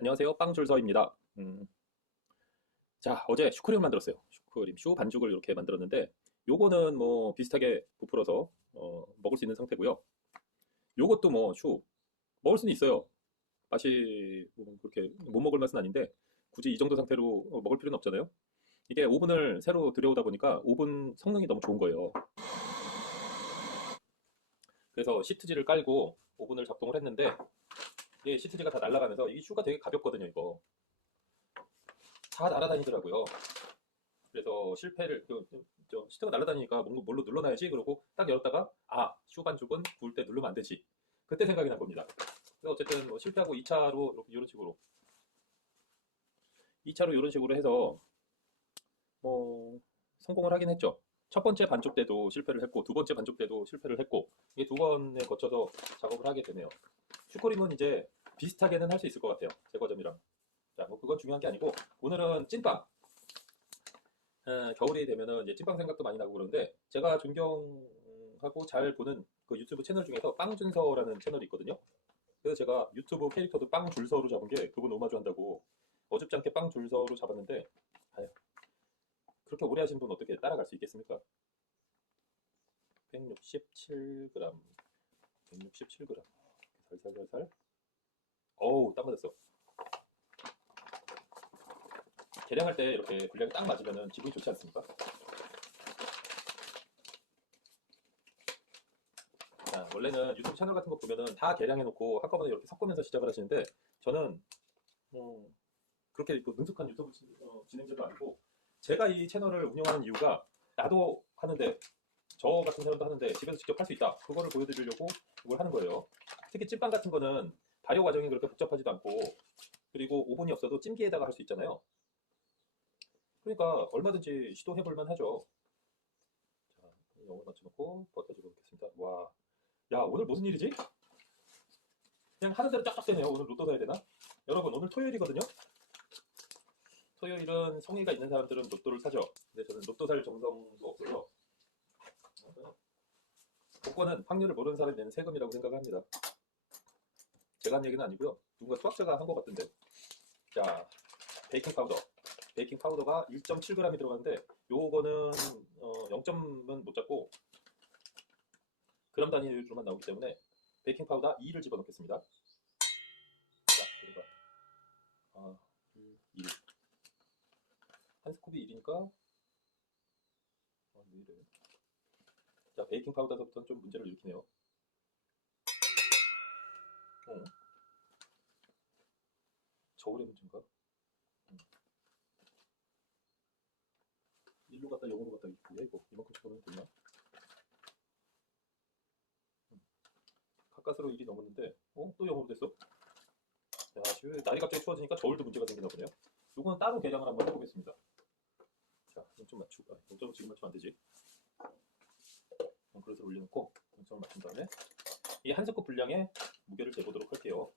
안녕하세요. 빵줄서입니다. 음. 자, 어제 슈크림을 만들었어요. 슈크림, 슈 반죽을 이렇게 만들었는데, 요거는 뭐 비슷하게 부풀어서 어, 먹을 수 있는 상태고요. 요것도 뭐 슈, 먹을 수는 있어요. 맛이 뭐 그렇게 못 먹을 맛은 아닌데, 굳이 이 정도 상태로 어, 먹을 필요는 없잖아요. 이게 오븐을 새로 들여오다 보니까 오븐 성능이 너무 좋은 거예요. 그래서 시트지를 깔고 오븐을 작동을 했는데, 이게 시트지가 다 날아가면서 이 슈가 되게 가볍거든요, 이거. 다 날아다니더라고요. 그래서 실패를 그, 저 시트가 날아다니니까 뭘- 뭘로 눌러놔야지 그러고 딱 열었다가 아, 슈 반죽은 구울 때 누르면 안 되지. 그때 생각이 난 겁니다. 그래서 어쨌든 뭐 실패하고 2차로 이렇게 이런 식으로 2차로 이런 식으로 해서 뭐 성공을 하긴 했죠. 첫 번째 반죽 때도 실패를 했고 두 번째 반죽 때도 실패를 했고 이게 두 번에 거쳐서 작업을 하게 되네요. 슈크림은 이제 비슷하게는 할 수 있을 것 같아요. 제 과점이랑. 자, 뭐 그건 중요한 게 아니고 오늘은 찐빵. 어, 겨울이 되면은 이제 찐빵 생각도 많이 나고 그러는데 제가 존경하고 잘 보는 그 유튜브 채널 중에서 빵준서라는 채널이 있거든요. 그래서 제가 유튜브 캐릭터도 빵줄서로 잡은 게 그분 오마주 한다고 어줍지 않게 빵줄서로 잡았는데 아유, 그렇게 오래 하신 분 어떻게 따라갈 수 있겠습니까? 167g 167g 살살살살 어우 딱 맞았어. 계량할 때 이렇게 분량이 딱 맞으면 기분이 좋지 않습니까? 자, 원래는 유튜브 채널 같은 거 보면은 다 계량해놓고 한꺼번에 이렇게 섞으면서 시작을 하시는데 저는 뭐 그렇게 또 능숙한 유튜브 진- 어, 진행자도 아니고 제가 이 채널을 운영하는 이유가 나도 하는데 저 같은 사람도 하는데 집에서 직접 할 수 있다. 그거를 보여드리려고 이걸 하는 거예요. 특히 찐빵 같은 거는 발효 과정이 그렇게 복잡하지도 않고 그리고 오븐이 없어도 찜기에다가 할 수 있잖아요 그러니까 얼마든지 시도해 볼 만 하죠. 자, 영을 맞춰놓고 버터 집어넣겠습니다. 와, 야 오늘 무슨 일이지? 그냥 하는 대로 쫙쫙 되네요. 오늘 로또 사야 되나? 여러분 오늘 토요일이거든요. 토요일은 성의가 있는 사람들은 로또를 사죠. 근데 저는 로또 살 정성도 없어서 복권은 확률을 모르는 사람이 내는 세금이라고 생각합니다. 제가 한 얘기는 아니고요. 누군가 수학자가 한 것 같은데. 자, 베이킹 파우더. 베이킹 파우더가 1.7g이 들어가는데 요거는 어, 0점은 못 잡고 그램 단위로만 나오기 때문에 베이킹 파우더 2를 집어넣겠습니다. 자, 그리고 아, 1. 한 스쿱이 1이니까 아, 왜 이래? 자, 베이킹 파우더부터 좀 문제를 일으키네요. 어. 저울의 문제인가? 일로 갔다 영으로 갔다 뭐야 이거 이만큼 집어넣으면 됐나? 음. 가까스로 일이 넘었는데 어? 또 영으로 됐어? 야 날이 갑자기 추워지니까 저울도 문제가 생기나 보네요 요거는 따로 계량을 한번 해보겠습니다 자 0점 맞추고 아, 0점을 지금 맞추면 안 되지 어, 그릇을 올려놓고 0점을 맞춘 다음에 이 한 스쿱 분량의 무게를 재보도록 할게요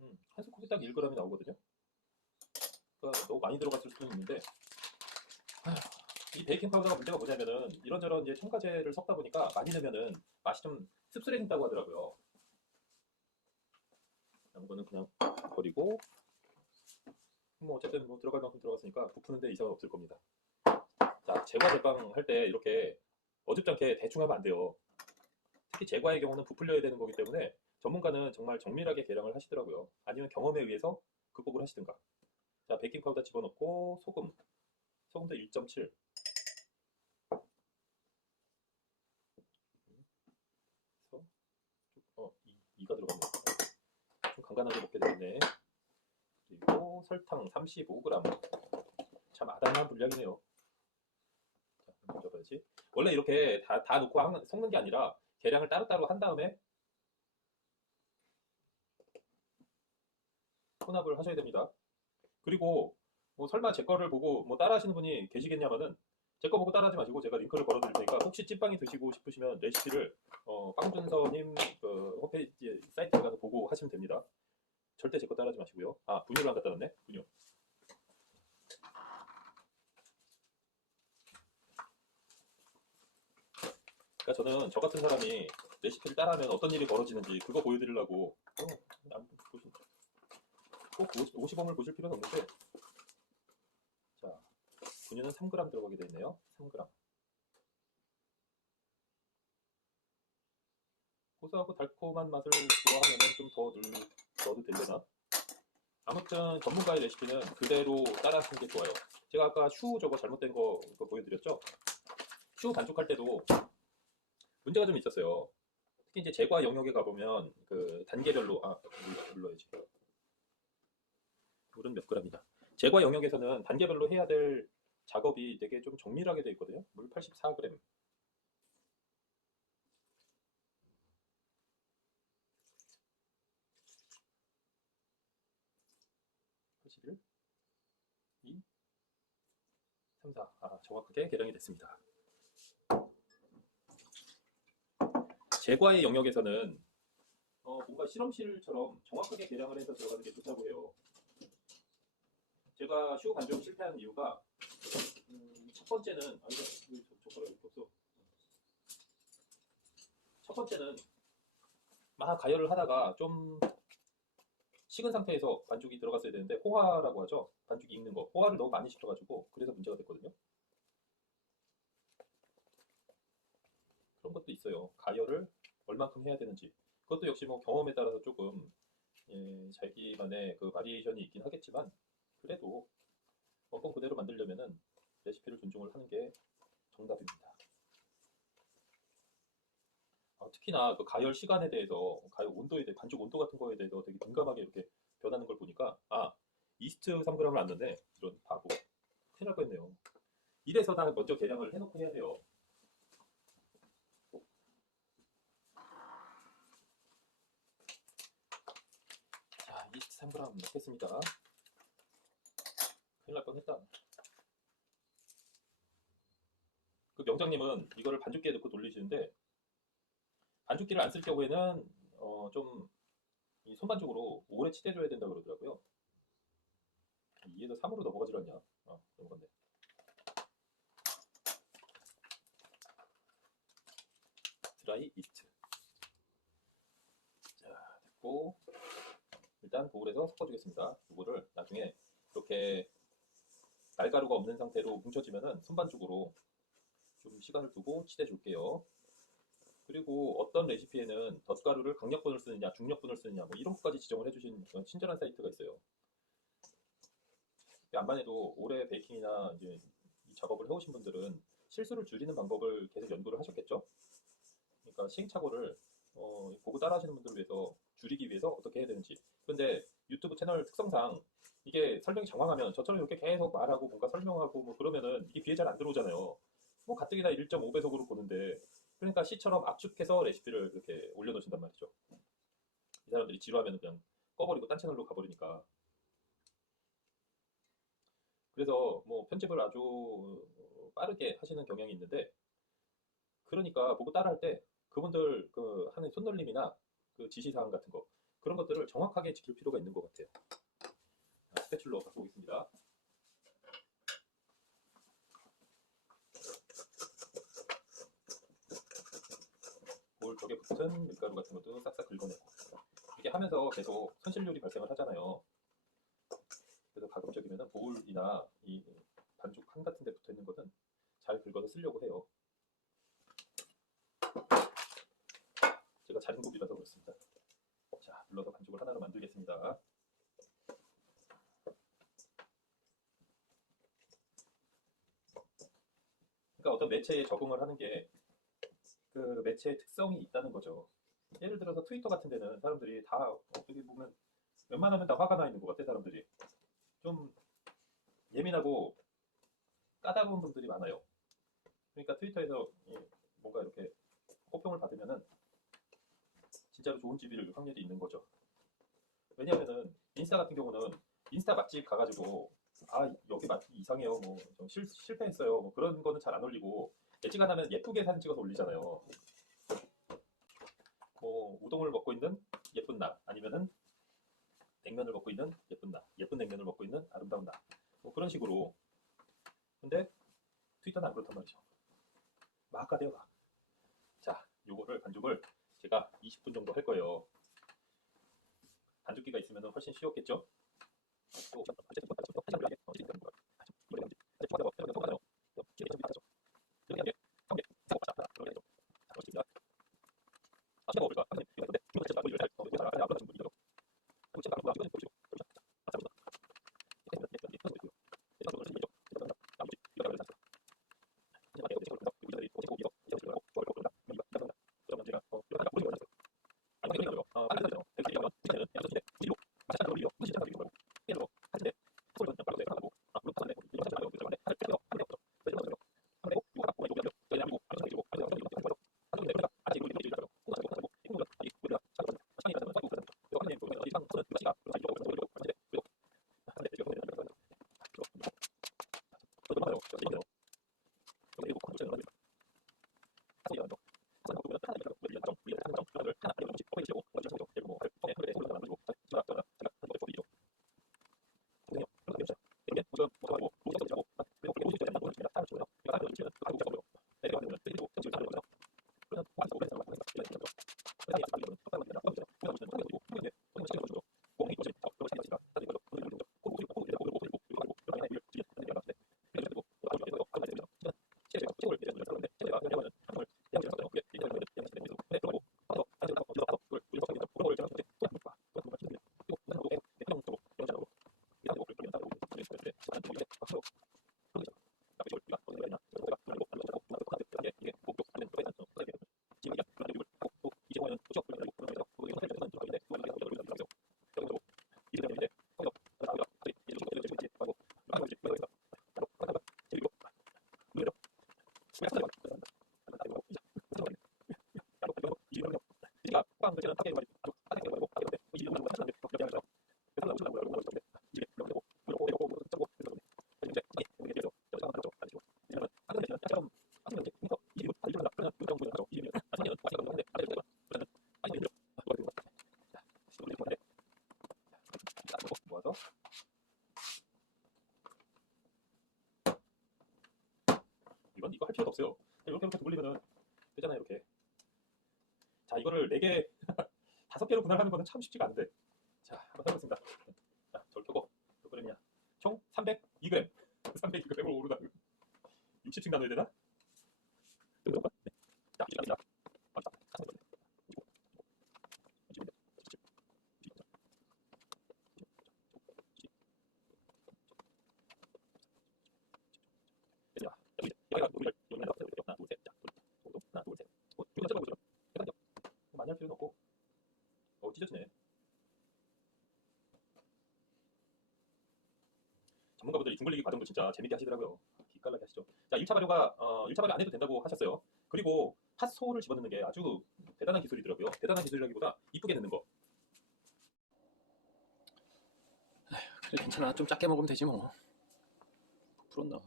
음, 한 스쿱이 딱 1g이 나오거든요 그러니까 너무 많이 들어갔을 수는 있는데 아휴, 이 베이킹 파우더가 문제가 뭐냐면은 이런저런 이제 첨가제를 섞다 보니까 많이 넣으면은 맛이 좀 씁쓸해진다고 하더라고요. 이런 거는 그냥 버리고 뭐 어쨌든 뭐 들어갈 만큼 들어갔으니까 부푸는데 이상은 없을 겁니다. 자 제과 제빵 할 때 이렇게 어줍지 않게 대충 하면 안 돼요. 특히 제과의 경우는 부풀려야 되는 거기 때문에 전문가는 정말 정밀하게 계량을 하시더라고요. 아니면 경험에 의해서 극복을 하시든가. 자, 베이킹 파우더 집어넣고 소금. 소금도 1.7. 그래서 어, 2, 가 들어갔네. 좀 간간하게 먹게 되겠네. 그리고 설탕 35g. 참 아담한 분량이네요. 자, 한번 잡아야지. 원래 이렇게 다, 다 놓고 한- 섞는 게 아니라 계량을 따로따로 한 다음에 혼합을 하셔야 됩니다. 그리고 뭐 설마 제 거를 보고 뭐 따라하시는 분이 계시겠냐면은 제 거 보고 따라하지 마시고 제가 링크를 걸어드릴 테니까 혹시 찐빵이 드시고 싶으시면 레시피를 어, 빵준서님 그 홈페이지 사이트에 가서 보고 하시면 됩니다. 절대 제 거 따라하지 마시고요. 아 분유를 안 갖다 놨네. 분유. 그러니까 저는 저 같은 사람이 레시피를 따라하면 어떤 일이 벌어지는지 그거 보여드리려고 어, 꼭 50옴을 보실 필요는 없는데 자 분유는 3g 들어가게 되어 있네요. 3g. 고소하고 달콤한 맛을 좋아하면 좀 더 넣어도 되려나? 아무튼 전문가의 레시피는 그대로 따라하시는 게 좋아요. 제가 아까 슈 저거 잘못된 거, 보여드렸죠? 슈 반죽할 때도 문제가 좀 있었어요. 특히 이제 제과 영역에 가보면 그 단계별로 아 눌러, 눌러야지. 물은 몇 g이다. 제과 영역에서는 단계별로 해야 될 작업이 되게 좀 정밀하게 되어 있거든요. 물 84g. (81) 2 3 4 아, 정확하게 계량이 됐습니다. 제과의 영역에서는 어, 뭔가 실험실처럼 정확하게 계량을 해서 들어가는 게 좋다고 해요. 제가 슈 반죽 실패한 이유가 음, 첫 번째는 아 젓- 젓가락이 없어. 첫 번째는 막 가열을 하다가 좀 식은 상태에서 반죽이 들어갔어야 되는데 호화라고 하죠. 반죽이 익는 거. 호화를 너무 많이 시켜가지고 그래서 문제가 됐거든요. 그런 것도 있어요. 가열을 얼만큼 해야 되는지. 그것도 역시 뭐 경험에 따라서 조금 예, 자기만의 그 바리에이션이 있긴 하겠지만 그래도 원본 그대로 만들려면은 레시피를 존중을 하는 게 정답입니다. 아, 특히나 그 가열 시간에 대해서 가열 온도에 대해 반죽 온도 같은 거에 대해서 되게 민감하게 이렇게 변하는 걸 보니까 아 이스트 3g을 안 넣네 이런 바보 큰일 날 뻔했네요. 이래서 다 먼저 계량을 해놓고 해야 돼요. 자 이스트 3g 넣겠습니다. 큰일 날 뻔했다. 그 명장님은 이거를 반죽기에 넣고 돌리시는데 반죽기를 안 쓸 경우에는 어, 좀이 손반죽으로 오래 치대줘야 된다 그러더라고요. 2에서 3으로 넘어가질 않냐? 어, 넘어갔네. 드라이 이스트. 자, 됐고 일단 보울에서 섞어주겠습니다. 이거를 나중에 이렇게 날가루가 없는 상태로 뭉쳐지면은 손반죽으로 좀 시간을 두고 치대줄게요. 그리고 어떤 레시피에는 덧가루를 강력분을 쓰느냐, 중력분을 쓰느냐, 뭐 이런 것까지 지정을 해주신 그런 친절한 사이트가 있어요. 안만 해도 오래 베이킹이나 이제 이 작업을 해오신 분들은 실수를 줄이는 방법을 계속 연구를 하셨겠죠? 그러니까 시행착오를 어, 보고 따라하시는 분들을 위해서 줄이기 위해서 어떻게 해야 되는지. 근데 유튜브 채널 특성상 이게 설명이 장황하면 저처럼 이렇게 계속 말하고 뭔가 설명하고 뭐 그러면은 이게 귀에 잘 안 들어오잖아요. 뭐 가뜩이나 1.5배속으로 보는데 그러니까 C처럼 압축해서 레시피를 이렇게 올려놓으신단 말이죠. 이 사람들이 지루하면 그냥 꺼버리고 딴 채널로 가버리니까. 그래서 뭐 편집을 아주 빠르게 하시는 경향이 있는데, 그러니까 보고 따라할 때 그분들 그 하는 손놀림이나 그 지시사항 같은 거 그런 것들을 정확하게 지킬 필요가 있는 것 같아요. 자, 스패출러 갖고 오겠습니다. 볼 벽에 붙은 밀가루 같은 것도 싹싹 긁어내고 이렇게 하면서 계속 손실률이 발생을 하잖아요. 그래서 가급적이면 보울이나 이 반죽 칸 같은 데 붙어 있는 것은 잘 긁어서 쓰려고 해요. 제가 잘 행복이라서 그렇습니다. 자, 반죽을 하나로 만들겠습니다. 그러니까 어떤 매체에 적응을 하는 게 그 매체의 특성이 있다는 거죠. 예를 들어서 트위터 같은 데는 사람들이 다 어떻게 보면 웬만하면 다 화가 나 있는 것 같아 사람들이 좀 예민하고 까다로운 분들이 많아요. 그러니까 트위터에서 이 뭔가 이렇게 호평을 받으면은 진짜로 좋은 집일 확률이 있는 거죠. 왜냐하면은 인스타 같은 경우는 인스타 맛집 가가지고 아 여기 맛집 이상해요 뭐 좀 실패했어요 뭐 그런 거는 잘 안 올리고 예지간하면 예쁘게 사진 찍어서 올리잖아요. 뭐 우동을 먹고 있는 예쁜 나 아니면은 냉면을 먹고 있는 예쁜 나 예쁜 냉면을 먹고 있는 아름다운 나뭐 그런 식으로 근데 트위터는 안 그렇단 말이죠. 막 가대요 막. 자 요거를 반죽을 제가 20분 정도 할 거예요. 되면 훨씬 쉬웠겠죠. Abakobwa. 이건 이거 할 필요도 없어요. 이렇게 이렇게 돌리면은 되잖아요, 이렇게. 자, 이거를 4개, 5개로 분할하는 거는 참 쉽지가 않은데. 자, 한번 해보겠습니다. 자, 저를 켜고, 몇 그램이야? 총 302g. 302g으로 오르다. 60씩 나눠야 되나? 네. 자, 자, 자. 자, 여기, 여기가 우리를 여기 하나, 둘, 하나, 둘, 셋, 자, 둘, 정도, 하나, 둘, 셋. 어, 이거 찍어보죠. 잠깐요. 많이 할 필요는 없고. 어, 찢어지네. 전문가분들이 중불리기 과정도 진짜 재밌게 하시더라고요. 기깔나게 하시죠. 자, 1차 발효가, 어, 1차 발효 안 해도 된다고 하셨어요. 그리고 팥소를 집어넣는 게 아주 대단한 기술이더라고요. 대단한 기술이라기보다 이쁘게 넣는 거. 그래 괜찮아 좀 작게 먹으면 되지 뭐 불었나?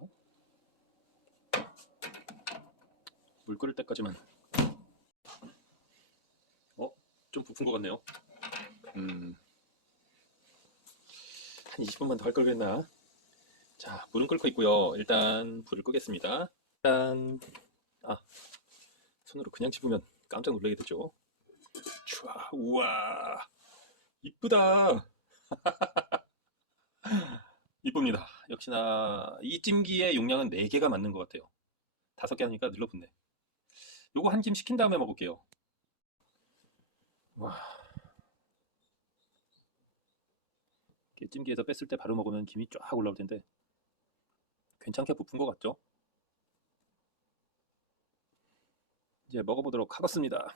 물 끓을 때까지만 어? 좀 부푼 것 같네요 음 한 20분만 더 할 걸 그랬나? 자 물은 끓고 있고요 일단 불을 끄겠습니다 일단 아 손으로 그냥 집으면 깜짝 놀라게 되죠 촤 우와 이쁘다 이쁩니다. 역시나 이 찜기의 용량은 4개가 맞는 것 같아요. 5개 하니까 늘러붙네. 요거 한 김 식힌 다음에 먹을게요. 와. 찜기에서 뺐을 때 바로 먹으면 김이 쫙 올라올 텐데 괜찮게 부푼 것 같죠? 이제 먹어보도록 하겠습니다.